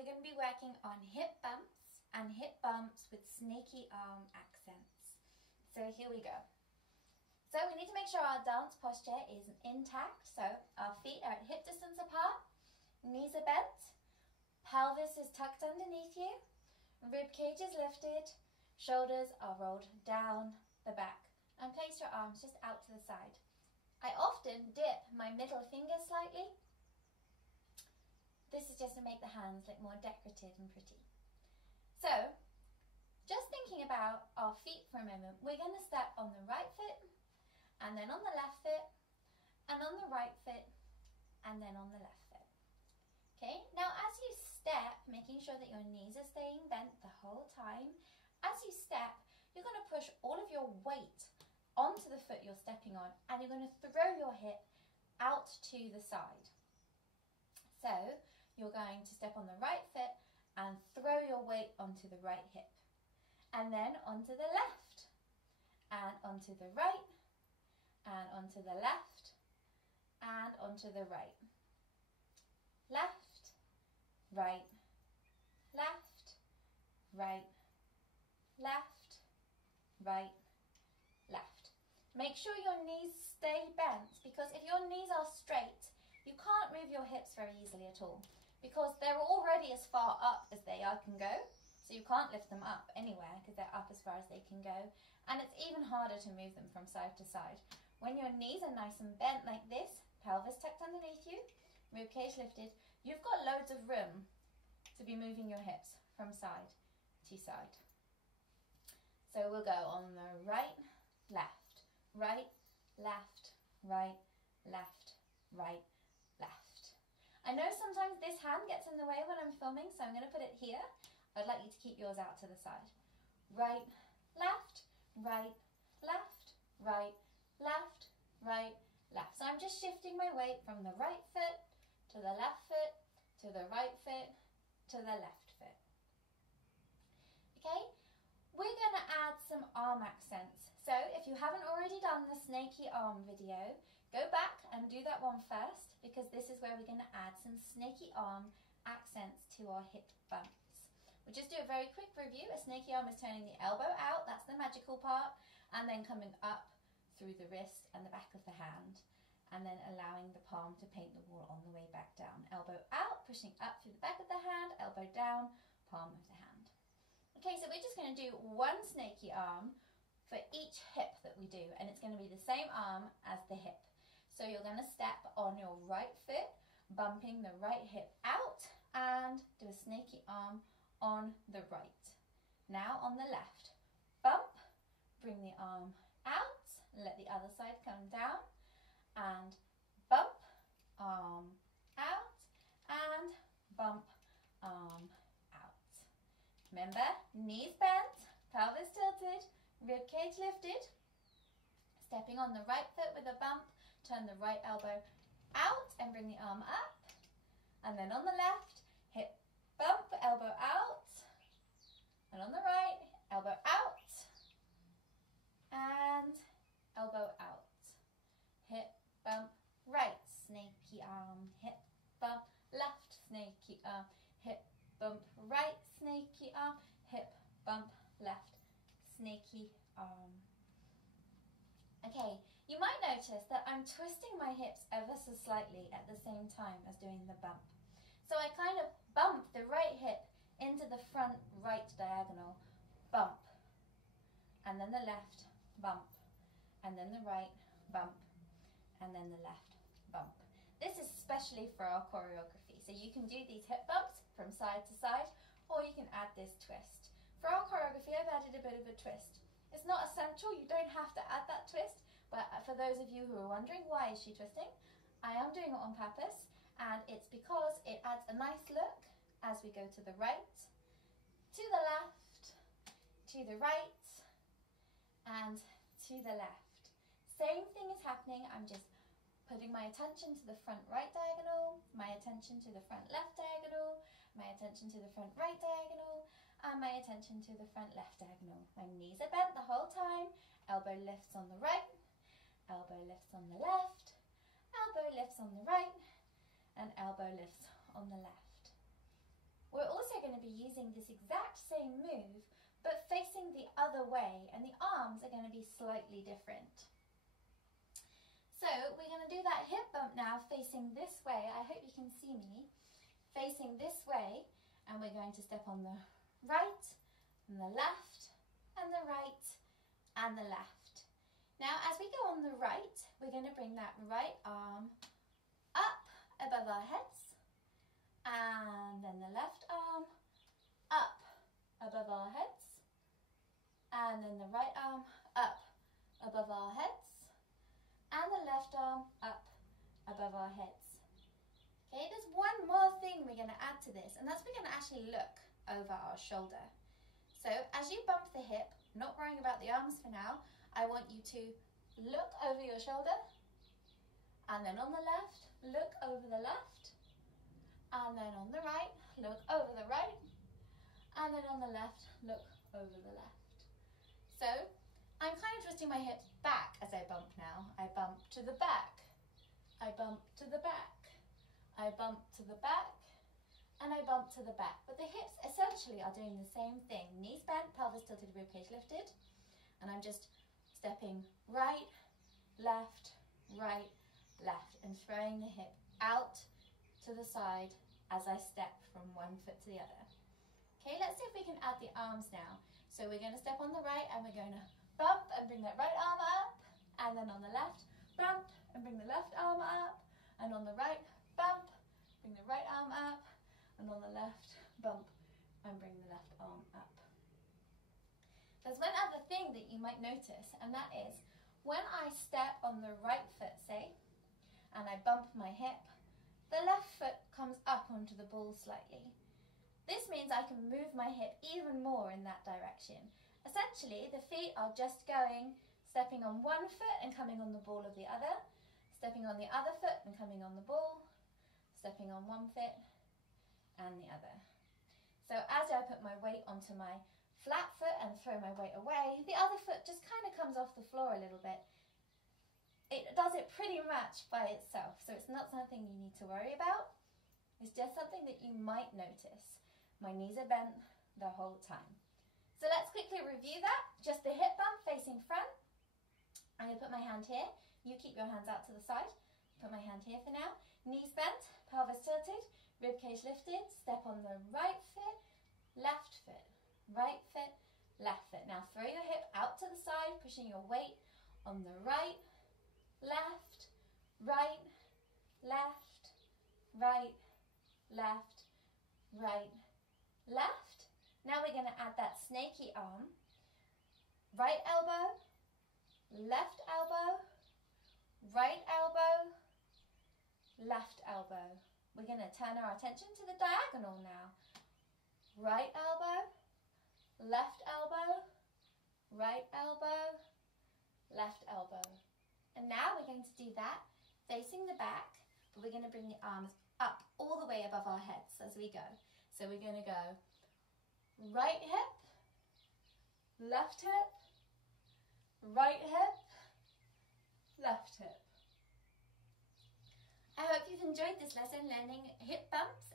we're going to be working on hip bumps and hip bumps with snaky arm accents. So here we go. So we need to make sure our dance posture is intact. So our feet are at hip distance apart, knees are bent, pelvis is tucked underneath you, rib cage is lifted, shoulders are rolled down the back, and place your arms just out to the side. I often dip my middle finger slightly. This is just to make the hands look more decorative and pretty. So, just thinking about our feet for a moment, we're going to step on the right foot, and then on the left foot, and on the right foot, and then on the left foot. Okay, now as you step, making sure that your knees are staying bent the whole time, as you step, you're going to push all of your weight onto the foot you're stepping on, and you're going to throw your hip out to the side. So, you're going to step on the right foot and throw your weight onto the right hip, and then onto the left, and onto the right, and onto the left, and onto the right. Left, right, left, right, left, right, left. Make sure your knees stay bent, because if your knees are straight, you can't move your hips very easily at all, because they're already as far up as they can go, so you can't lift them up anywhere because they're up as far as they can go, and it's even harder to move them from side to side. When your knees are nice and bent like this, pelvis tucked underneath you, rib cage lifted, you've got loads of room to be moving your hips from side to side. So we'll go on the right, left, right, left, right, left, right, left. I know sometimes this hand gets in the way when I'm filming, so I'm going to put it here. I'd like you to keep yours out to the side. Right, left, right, left, right, left, right, left. So I'm just shifting my weight from the right foot to the left foot, to the right foot, to the left foot. Okay, we're going to add some arm accents. So if you haven't already done the snaky arm video, go back and do that one first, because this is where we're going to add some snaky arm accents to our hip bumps. We'll just do a very quick review. A snaky arm is turning the elbow out, that's the magical part, and then coming up through the wrist and the back of the hand, and then allowing the palm to paint the wall on the way back down. Elbow out, pushing up through the back of the hand, elbow down, palm of the hand. Okay, so we're just going to do one snaky arm for each hip that we do, and it's going to be the same arm as the hip. So you're going to step on your right foot, bumping the right hip out, and do a snaky arm on the right. Now on the left, bump, bring the arm out, let the other side come down, and bump, arm out, and bump, arm out. Remember, knees bent, pelvis tilted, rib cage lifted. Stepping on the right foot with a bump, turn the right elbow out and bring the arm up. And then on the left, hip bump, elbow out. And on the right, elbow out. And elbow out. Hip bump, right, snaky arm. Hip bump, left, snaky arm. Hip bump, right, snaky arm. Hip bump, left, snaky arm. Okay, you might notice that I'm twisting my hips ever so slightly at the same time as doing the bump. So I kind of bump the right hip into the front right diagonal, bump, and then the left, bump, and then the right, bump, and then the left, bump. This is especially for our choreography, so you can do these hip bumps from side to side, or you can add this twist. For our choreography, I've added a bit of a twist. It's not essential, you don't have to add that twist, but for those of you who are wondering why is she twisting, I am doing it on purpose, and it's because it adds a nice look as we go to the right, to the left, to the right, and to the left. Same thing is happening, I'm just putting my attention to the front right diagonal, my attention to the front left diagonal, my attention to the front right diagonal, and my attention to the front left diagonal. My knees are bent the whole time, elbow lifts on the right, elbow lifts on the left, elbow lifts on the right, and elbow lifts on the left. we're also going to be using this exact same move, but facing the other way, and the arms are going to be slightly different. So we're going to do that hip bump now facing this way. I hope you can see me. Facing this way, and we're going to step on the right and the left and the right and the left. Now as we go on the right, we're going to bring that right arm up above our heads, and then the left arm up above our heads, and then the right arm up above our heads, and the left arm up above our heads. Okay, there's one more thing we're going to add to this, and that's we're going to actually look over our shoulder. So as you bump the hip, not worrying about the arms for now, I want you to look over your shoulder, and then on the left, look over the left, and then on the right, look over the right, and then on the left, look over the left. So I'm kind of twisting my hips back as I bump now. I bump to the back, I bump to the back, I bump to the back, and I bump to the back. But the hips essentially are doing the same thing. Knees bent, pelvis tilted, ribcage lifted. And I'm just stepping right, left, and throwing the hip out to the side as I step from one foot to the other. Okay, let's see if we can add the arms now. So we're going to step on the right, and we're going to bump and bring that right arm up, and then on the left, bump and bring the left arm up, and on the right, bump, bring the right arm up, and on the left, bump and bring the left arm up. There's one other thing that you might notice, and that is when I step on the right foot, say, and I bump my hip, the left foot comes up onto the ball slightly. This means I can move my hip even more in that direction. Essentially, the feet are just going, stepping on one foot and coming on the ball of the other, stepping on the other foot and coming on the ball, stepping on one foot and the other. So as I put my weight onto my flat foot and throw my weight away, the other foot just kind of comes off the floor a little bit. It does it pretty much by itself, so it's not something you need to worry about. It's just something that you might notice. My knees are bent the whole time. So let's quickly review that. Just the hip bump facing front. I'm going to put my hand here. You keep your hands out to the side. Put my hand here for now. Knees bent, pelvis tilted, ribcage lifted. Step on the right foot, left foot, right foot, left foot. Now throw your hip out to the side, pushing your weight on the right, left, right, left, right, left, right, left. Now we're going to add that snaky arm. Right elbow, left elbow, right elbow, left elbow. We're going to turn our attention to the diagonal now. Right elbow, left elbow, right elbow, left elbow. And now we're going to do that facing the back, but we're going to bring the arms up all the way above our heads as we go. So we're going to go right hip, left hip, right hip, left hip. I hope you've enjoyed this lesson learning hip bumps